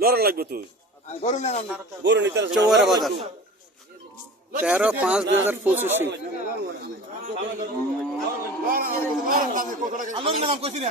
লড়া লাগবে তুই গরু নিতে চৌয়ারা বাজার। তেরো পাঁচ দুই হাজার পঁচিশে। আমার নাম কইছি না।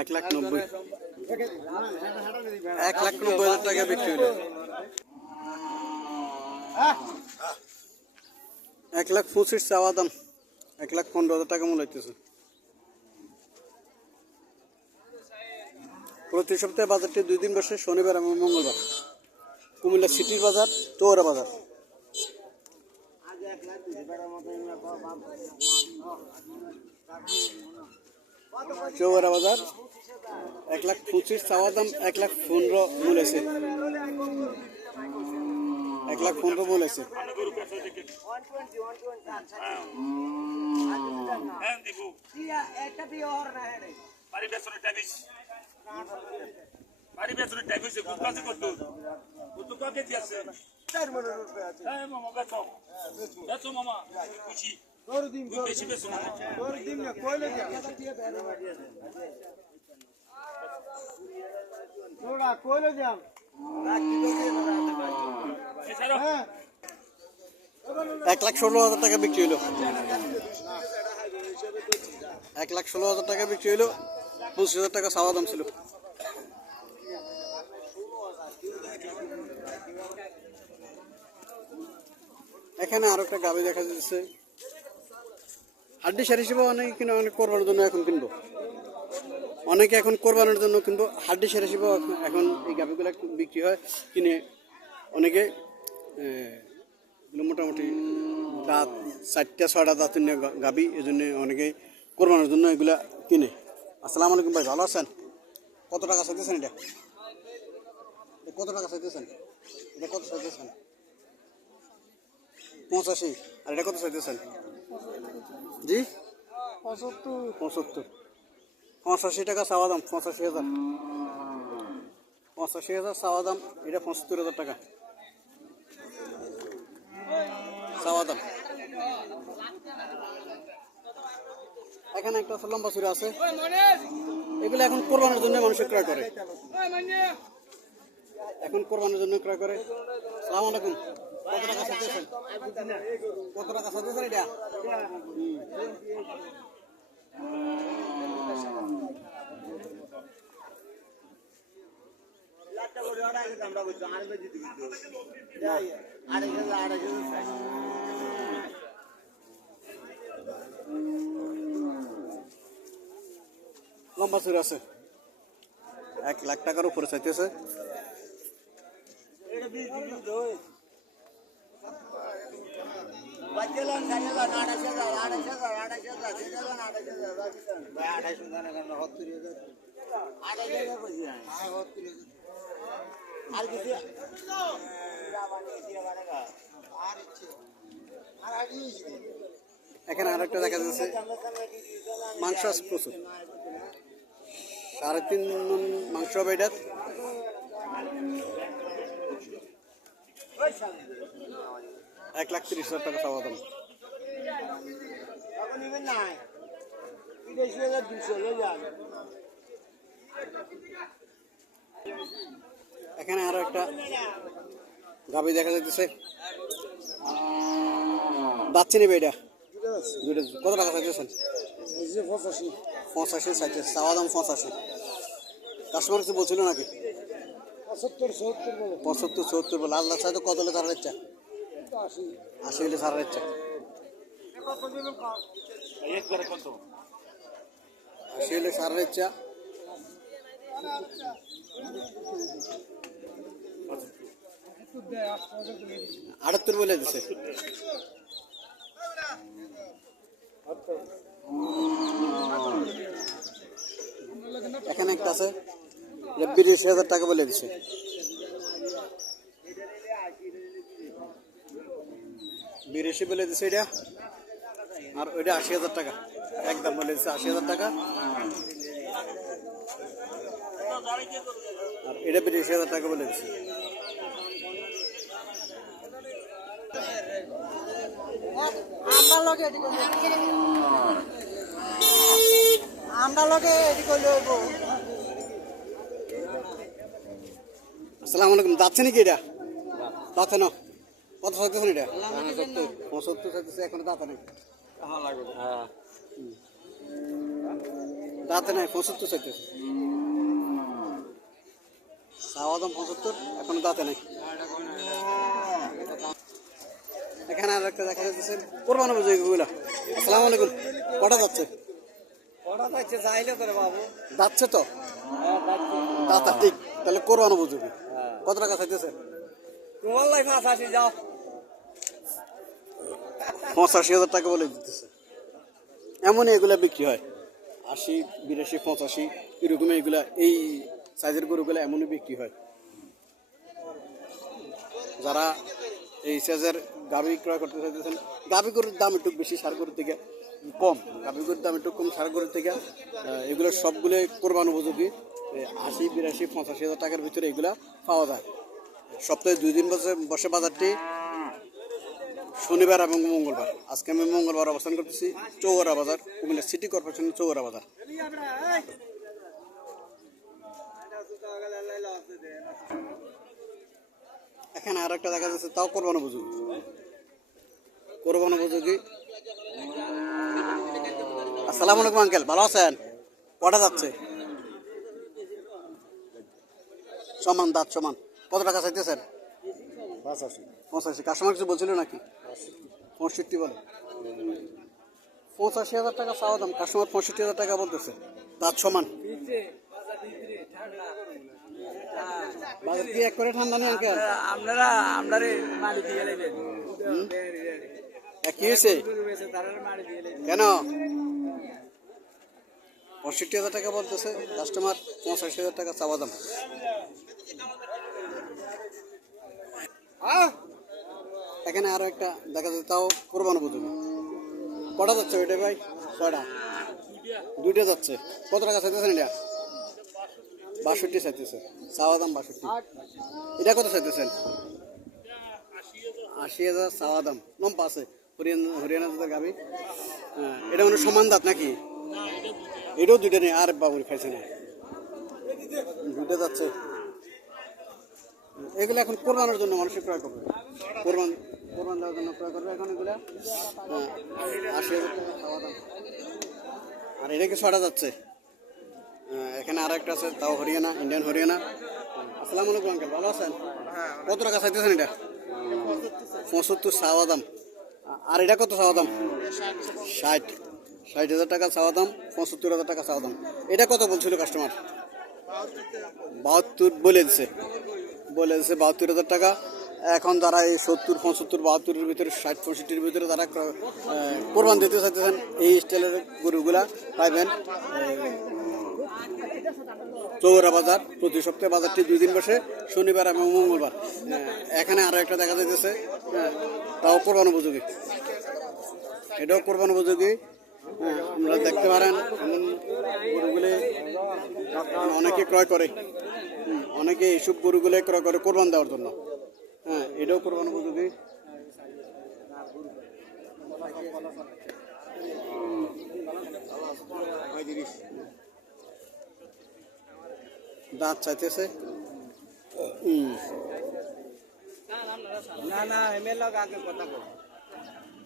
এক লাখ নব্বই হাজার বিক্রি এক লাখ পঁচিশ চাওয়া দাম, এক লাখ পনেরো হাজার টাকা মূল্য হইতেছে। প্রতি সপ্তাহে বাজারটি দুই দিন বসে, শনিবার এবং মঙ্গলবার। কুমিল্লা সিটির বাজার চৌরা বাজার। চৌরা বাজার, এক লাখ পঁচিশ, চাওয়া দাম এক লাখ পনেরো মূল আছে। এক লাখ পনেরো মূল আছে। বাড়ি বেসরে টাইমিস বাড়ি বেসরে কাছে করতো। কত কাকে দিয়েছে? চার মনের রূপে আছে। হ্যাঁ মামা বেচো বেচো মামা। খুশি। গরু দিন বেশি বেশি না গরু দিন না কইলে দিয়া? তোরা কইলো যাম এছাড়া এক লাখ ষোলো হাজার টাকা বিক্রি হলো এক লাখ ষোলো হাজার টাকা বিক্রি হলো পঁচিশ হাজার টাকা চাওয়া দাম ছিল। এখানে আরও একটা গাবি দেখা যাচ্ছে। হাড্ডি সার হিসেবে অনেকে কিনে, অনেক কোরবানোর জন্য এখন কিনবো। অনেকে এখন কোরবানোর জন্য কিনবো। হাড্ডি সার হিসেবেও এখন- এই গাবিগুলো বিক্রি হয়, কিনে অনেকে মোটামুটি দাঁত, চারটা, ছয়টা দাঁত নিয়ে গা- গাবি এই জন্য অনেকে কোরবানোর জন্য এগুলা কিনে। আসসালামু আলাইকুম ভাই ভালো আছেন? কত টাকা চাইতেছেন এটা? কত টাকা চাইতেছেন? এটা কত চাইতেছেন? পঁচাশি। আর এটা কত চাইতেছেন? জি? পঁচাত্তর। পঁচাত্তর। পঁচাশি টাকা চাওয়া দাম পঁচাশি হাজার। পঁচাশি হাজার চাওয়া দাম এটা পঁচাত্তর হাজার টাকা। চাওয়া দাম। এখানে একটা আছে, লম্বা চূড়া আছে। এগুলো এখন কোরবানোর জন্য মানুষ ক্রয় করে। এখন কোরবানোর জন্য ক্রয় করে। সালাম আলাইকুম। কত টাকা চাইতেছেন কত টাকা এটা। লম্বা চূড়া আছে। এক লাখ টাকার উপরে চাইতেছে। এখানে আরেকটা দেখা যাচ্ছে। মাংস প্রচুর। সাড়ে তিন মাংস হবে এটার এক লাখ তিরিশ হাজার টাকা চাওয়া দাম। এখানে আরও একটা গাবি দেখা যাচ্ছে বাচ্চা নেবে এটা। কত টাকা চাইতেছেন? পঁচাশি। চাইতে চাওয়া দাম পঁচাশি। কাস্টমার কিছু বলছিল নাকি? পঁচাত্তর সত্তর বলে। আল্লাহ তো কত হলে ছাড়ার ইচ্ছা? আশি হলে ছাড়ার ইচ্ছা। আশি হলে ছাড়ার ইচ্ছা। আটাত্তর বলে দিছে। এখানে একটা আছে। বিরাশি হাজার টাকা বলে দিছে। বিরাশি বলে দিছে এটা। আর ওইটা আশি হাজার টাকা। একদম বলে দিছে আশি হাজার টাকা। আর এটা বিরাশি হাজার টাকা বলে দিছে। আমরা লগে এটি করব আমরা লগে এটি করলে আসসালামু আলাইকুম যাচ্ছে নাকি এটা? যাচ্ছে না। কত চাইতেছেন এটা? পঁচাত্তর চাইতেছে এখন দাঁতা নেই। দাঁতে নাই পঁচাত্তর চাইতেছে চাওয়া দাম পঁচাত্তর এখন দাঁতে নাই। এখানে আর একটা দেখা যাচ্ছে কোরবানো আসসালামু আলাইকুম কটা যাচ্ছে? চাইলে করে বাবু। যাচ্ছে তো? দাঁতা ঠিক তাহলে কোরবানো বুঝবি কত টাকা চাইতেছে? তোমার লাইফ আসি যাও। পঁচাশি হাজার টাকা বলে দিতেছে। এমনই এগুলা বিক্রি হয়। আশি বিরাশি পঁচাশি এরকম এগুলা এই সাইজের গরুগুলা এমনই বিক্রি হয়। যারা এই সাইজের গাভি ক্রয় করতে চাইতেছেন গাভি গরুর দাম একটু বেশি সার গরুর থেকে কম। গাভি গরুর দাম একটু কম সার গরুর থেকে এগুলো সবগুলো কোরবান উপযোগী। আশি, বিরাশি, পঁচাশি হাজার টাকার ভিতরে এগুলা পাওয়া যায়। সপ্তাহে দুই দিন বসে বসে বাজারটি শনিবার এবং মঙ্গলবার। আজকে আমি মঙ্গলবার অবস্থান করতেছি চৌরা বাজার, কুমিল্লা সিটি কর্পোরেশনের চৌরা বাজার। এখানে আর একটা দেখা যাচ্ছে, তাও কোরবানো উপযোগী। কোরবানো উপযোগী। আসসালামু আলাইকুম, আঙ্কেল। ভালো আছেন? কটা যাচ্ছে? সমান দাঁত সমান। কত টাকা চাইতেছেন? পঁচাশি। কাস্টমার কিছু বলছিল নাকি? পঁয়ষট্টি বলে। পঁচাশি হাজার টাকা চাওয়া দাম। কাস্টমার পঁয়ষট্টি হাজার টাকা বলতেছে। তার সমান। বাজার কি এক করে ঠান্ডা নেই আঙ্কেল? আপনারা আপনারে মারি দিয়ে নেবেন। কি হয়েছে? তারা মারি দিয়ে নেবেন। কেন? পঁয়ষট্টি হাজার টাকা বলতেছে। কাস্টমার পঁচাশি হাজার টাকা চাওয়া দাম। এখানে আরও একটা দেখা যাচ্ছে তাও কোরবানো বুঝুন কটা যাচ্ছে ওইটা ভাই? ছয়টা। দুইটা যাচ্ছে। কত টাকা চাইতেছেন এটা? বাষট্টি চাইতেছে। চাওয়া দাম বাষট্টি। এটা কত চাইতেছেন? আশি হাজার চাওয়া দাম। লম্পা আছে। হরিয়ানা হরিয়ানা গাবি হ্যাঁ, এটা মানে সমান দাঁত নাকি? এটাও দুইটা নেই আর বাবুর খাইছে না। দুইটা যাচ্ছে। এগুলো এখন কোরবানোর জন্য মানুষ ক্রয় করবে। কোরবান কোরবান দেওয়ার জন্য ক্রয় করবে এখন এগুলো। আশি হাজার টাকা চাওয়া দাম আর যাচ্ছে? হ্যাঁ, এখানে আর একটা আছে তাও হরিয়ানা ইন্ডিয়ান হরিয়ানা। আসসালামু আলাইকুম আঙ্কেল ভালো আছেন? কত টাকা চাইতেছেন এটা? পঁচাত্তর চাওয়া দাম। আর এটা কত চাওয়া দাম? ষাট। ষাট হাজার টাকা চাওয়া দাম পঁচাত্তর হাজার টাকা চাওয়া দাম। এটা কত বলছিল কাস্টমার বাহাত্তর বলে দিছে। বলে দিছে বাহাত্তর হাজার টাকা। এখন যারা এই সত্তর পঁচাত্তর বাহাত্তরের ভিতরে ষাট পঁয়ষট্টির ভিতরে আহ, কোরবান দিতে চাইতেছেন এই স্টাইলের গরুগুলা পাইবেন চৌরা বাজার প্রতি সপ্তাহে বাজারটি দুই দিন বসে শনিবার এবং মঙ্গলবার। এখানে আরও একটা দেখা যাইতেছে তাও কোরবান উপযোগী। এটাও কোরবান উপযোগী। আপনারা দেখতে পারেন, এমন গরুগুলি অনেকে ক্রয় করে। অনেকে এইসব গরুগুলো ক্রয় করে কোরবান দেওয়ার জন্য। হ্যাঁ এটাও কোরবান উপযোগী। দাঁত চাইতেছে? না না এমএল লগে আগে কথা বল।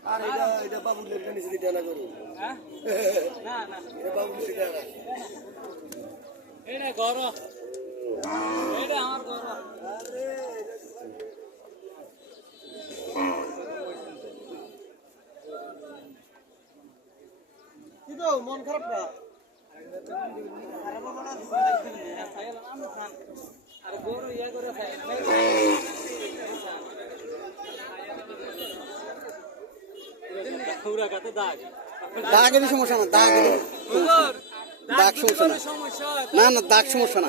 আর এটা এটা বাবুর লেখা নিচে দিতে না করু হ্যাঁ না না এটা বাবুর দিতে না এটা ঘর এটা আমার ঘর কি তো মন খারাপ না আর গরু দাগেরই সমস্যা না দাগেরই দাগ সমস্যা না না না দাগ সমস্যা না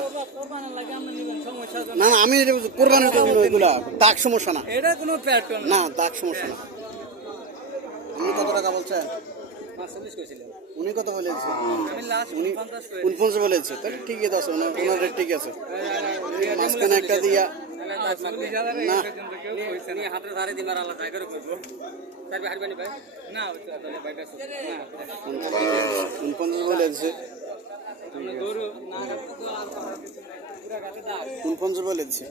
না আমি কোরবানির জন্য এগুলা দাগ সমস্যা না এটা কোনো প্যাটার্ন না দাগ সমস্যা না উনি কত টাকা বলছেন উনি কত বলেছে উনি উনপঞ্চাশ বলেছে তাহলে ঠিকই আছে ওনার ওনার রেট ঠিক আছে মাঝখানে একটা দিয়া না হাতের ধারে দিবার আলাদা জায়গা করব উনপঞ্চাশ তো আর পুরা গাতে দাগ উনপঞ্চাশ বলেছে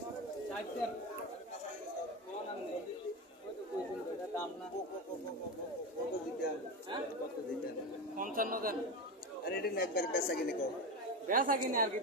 পঞ্চান্ন দেন আরে এটা একবার পেশা কিনে কর। বেসা কিনে আর কি